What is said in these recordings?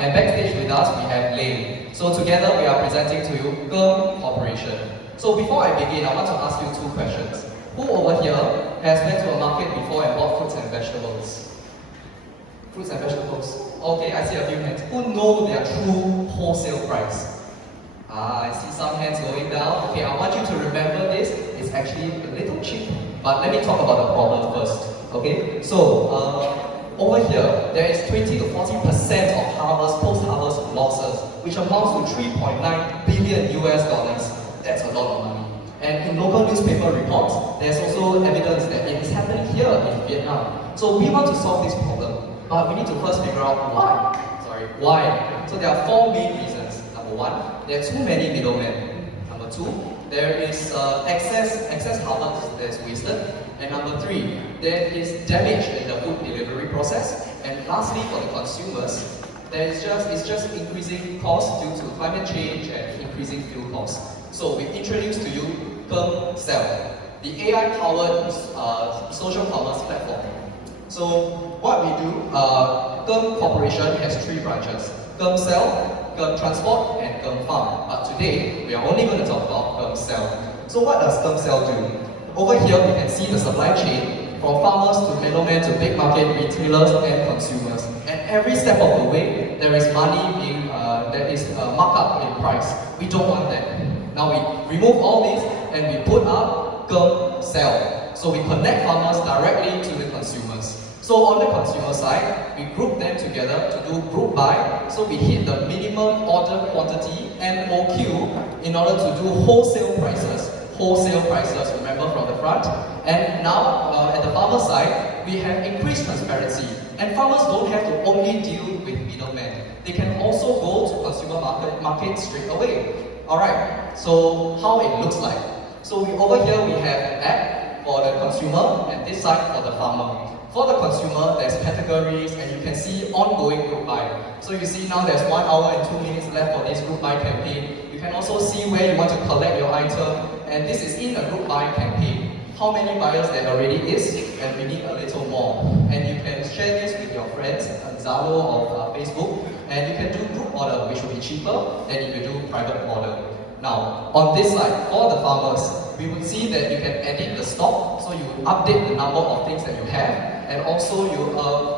and backstage with us we have Lane. So together we are presenting to you GERM Corporation. So before I begin, I want to ask you two questions. Who over here has went to a market before and bought fruits and vegetables? Fruits and vegetables. Okay, I see a few hands. Who know their true wholesale price? I see some hands going down. Okay, I want you to remember this. It's actually a little cheap. But let me talk about the problem first. Okay, so over here, there is 20 to 40% of harvest, post-harvest losses, which amounts to 3.9 billion US dollars. That's a lot of money. And in local newspaper reports, there's also evidence that it is happening here in Vietnam. So we want to solve this problem, but we need to first figure out why. Why? So there are four main reasons. Number one, there are too many middlemen. Number two, there is excess harvest that is wasted. And number three, there is damage in the food delivery process. And lastly, for the consumers, it's just increasing costs due to climate change and increasing fuel costs. So we introduced to you GERM Cell, the AI-powered social commerce platform. So what we do, GERM Corporation has three branches: GERM Cell, GERM Transport, and GERM Farm. But today, we are only going to talk about GERM Cell. So what does GERM Cell do? Over here, we can see the supply chain from farmers to middlemen to big market retailers and consumers. And every step of the way, there is money being marked up in price. We don't want that. Now we remove all this and we put up GERM Cell. So we connect farmers directly to the consumers. So on the consumer side, we group them together to do group buy. So we hit the minimum order quantity, MOQ, in order to do wholesale prices. Wholesale prices, remember, from the front. And now at the farmer side, we have increased transparency. And farmers don't have to only deal with middlemen. They can also go to consumer market straight away. Alright, so how it looks like. So over here we have an app for the consumer and this side for the farmer. For the consumer, there's categories and you can see ongoing group buy. So you see now there's 1 hour and 2 minutes left for this group buy campaign. You can also see where you want to collect your item, and this is in a group buy campaign. How many buyers there already is, and we need a little more. And you can share this with your friends on Zalo or Facebook, and you can do group order, which will be cheaper than if you do private order. Now, on this side, for the farmers, we would see that you can edit the stock, so you update the number of things that you have, and also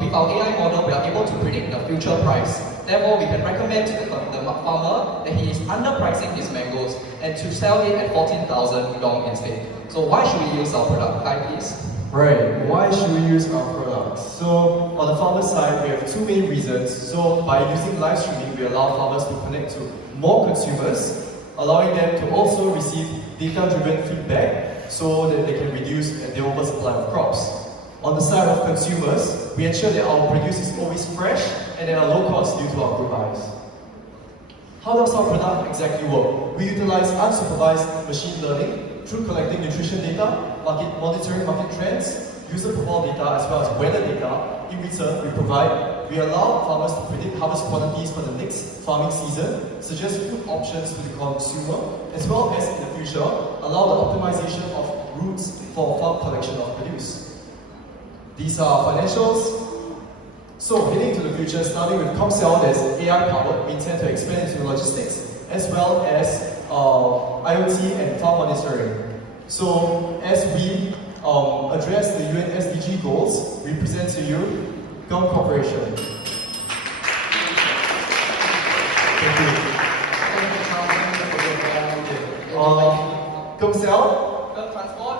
with our AI model, we are able to predict the future price. Therefore, we can recommend to the farmer that he is underpricing his mangoes and to sell it at 14,000 dong instead. So why should we use our product? Kai, please. Right, why should we use our products? So on the farmer side, we have two main reasons. So by using live streaming, we allow farmers to connect to more consumers, allowing them to also receive data-driven feedback so that they can reduce the oversupply of crops. On the side of consumers, we ensure that our produce is always fresh and at a low cost due to our group buys. How does our product exactly work? We utilize unsupervised machine learning through collecting nutrition data, monitoring market trends, user profile data, as well as weather data. In return, we allow farmers to predict harvest quantities for the next farming season, suggest food options to the consumer, as well as in the future, allow the optimization of routes for farm collection of produce. These are financials. So heading to the future, starting with ComCell that's AI powered, we intend to expand into logistics as well as IoT and farm monitoring. So as we address the UN SDG goals, we present to you GERM Corporation. Thank you. ComCell, GERM Transport,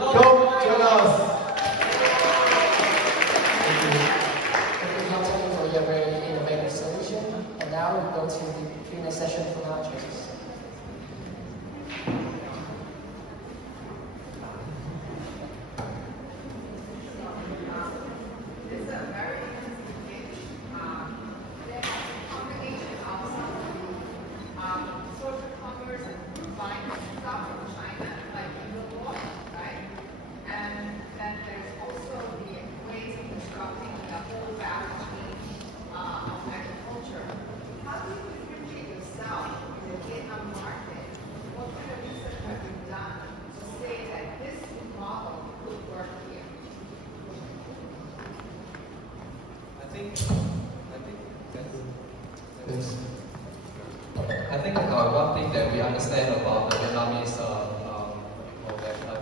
go join us. For your very innovative solution. And now we'll go to the Q&A session from our judges. How do you differentiate yourself in the Vietnam Yes. I think one thing that we understand about the Vietnamese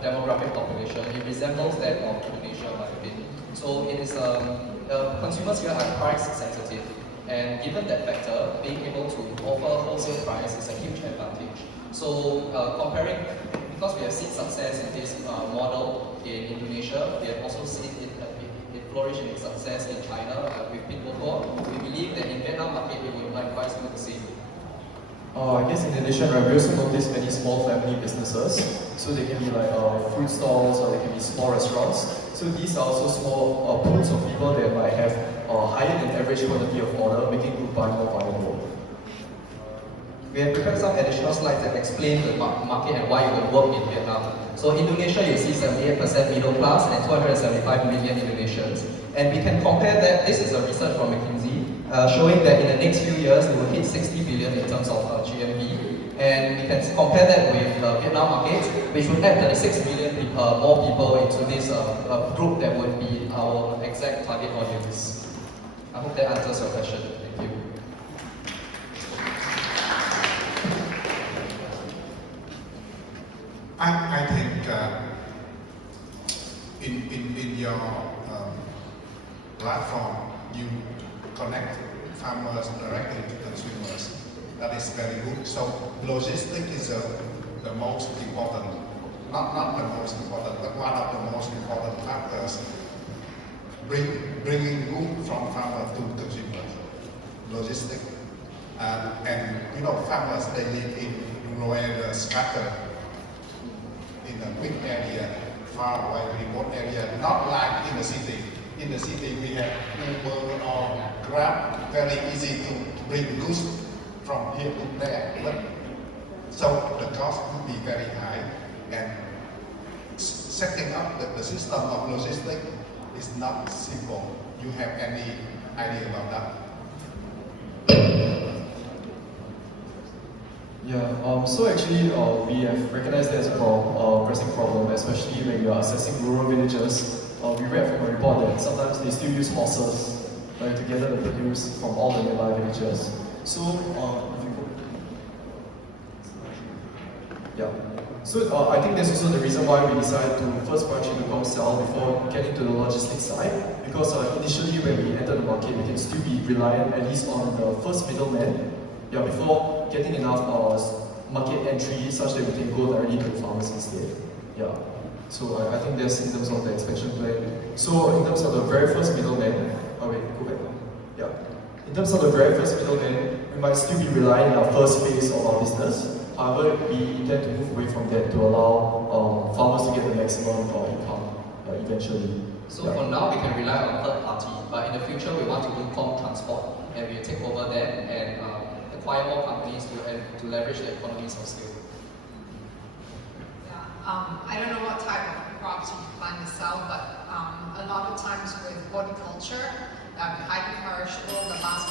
demographic population, it resembles that of Indonesia by a bit. So it is consumers here are price sensitive, and given that factor, being able to offer wholesale price is a huge advantage. So comparing, because we have seen success in this model in Indonesia, we have also seen it flourish in its success in China with Binh. We believe that in Vietnam market it will likewise do the same. I guess in addition, right, we also notice many small family businesses. So they can be like food stalls, or they can be small restaurants. So these are also small pools of people that might have higher than average quantity of order, making group buying more viable. We have prepared some additional slides that explain the market and why it will work in Vietnam. So Indonesia, you see 78% middle class and 275 million Indonesians. And we can compare that, this is a research from McKinsey, showing that in the next few years, we will hit 60 billion in terms of GMV. And we can compare that with the Vietnam market, which would add 36 million more people into this group that would be our exact target audience. I hope that answers your question. Thank you. I think in your platform, you connect farmers directly to consumers. That is very good. So logistics is the most important, not the most important, but one of the most important factors bringing good from farmer to consumers. Logistics. And you know, farmers, they live in rural areas, scattered in a big area, far away, remote area, not like in the city. In the city, we have Uber or Grab, very easy to bring goods from here to there. But, so the cost would be very high, and setting up the system of logistics is not simple. You have any idea about that? Yeah, so actually we have recognized that as a pressing problem, especially when you are assessing rural villages. We read from a report that sometimes they still use horses to gather the produce from all the nearby villages. So, I think that's also the reason why we decided to first branch into Comsell before getting to the logistics side. Because initially when we entered the market, we can still be reliant at least on the first middleman. Before getting enough market entry such that we can go directly to the farmers instead. So I think that's in terms of the expansion plan. So in terms of the very first middleman, in terms of the very first middleman, we might still be relying on our first phase of our business. However, we intend to move away from that to allow farmers to get the maximum income eventually. So for now, we can rely on third party, but in the future, we want to do transport, and we take over that and acquire more companies to leverage the economies of scale. I don't know what type of crops you plan to sell, but a lot of times with horticulture, hyper-perishable, the last